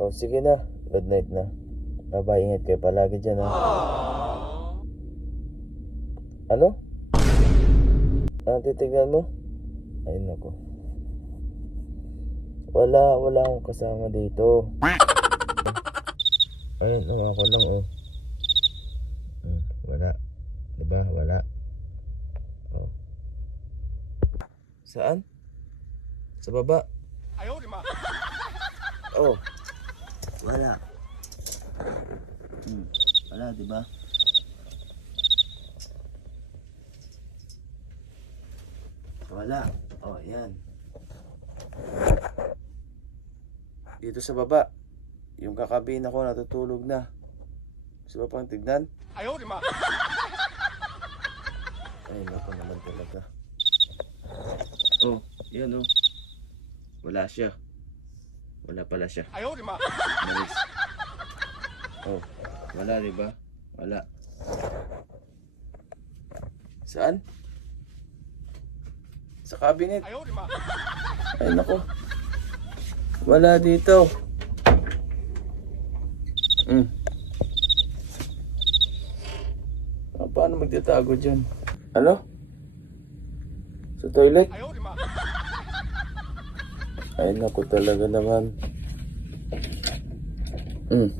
Oh, sige na. Good night na. Bye-bye. Ingat kayo palagi dyan, ha? Ano? Ano titignan mo? Ay, nako. Wala, wala akong kasama dito. Ayun, oh, ako lang, oh. Hmm, wala. Diba? Wala. Oh. Saan? Sa baba? Oh. Wala. Hmm. Wala, di ba? Wala. Oh, yan. Dito sa baba. Yung kakabina ko natutulog na. Gusto ba pang tignan? Ay, naku naman talaga. Oh, yan oh. Wala siya. Wala pala siya. Malis. Oh, wala di ba? Wala. Saan? Sa cabinet. Ay nako. Wala dito. Hmm. Ah, paano magtatago dyan? Ano? Sa toilet? Ay naku talaga naman. Hmm.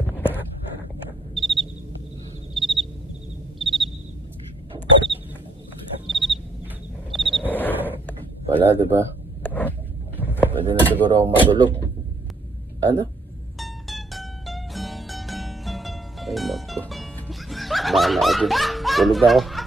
Wala, di ba? Pwede na siguro akong matulog. Ano? Ay, naku. Bahala ka dun. Tulog ako.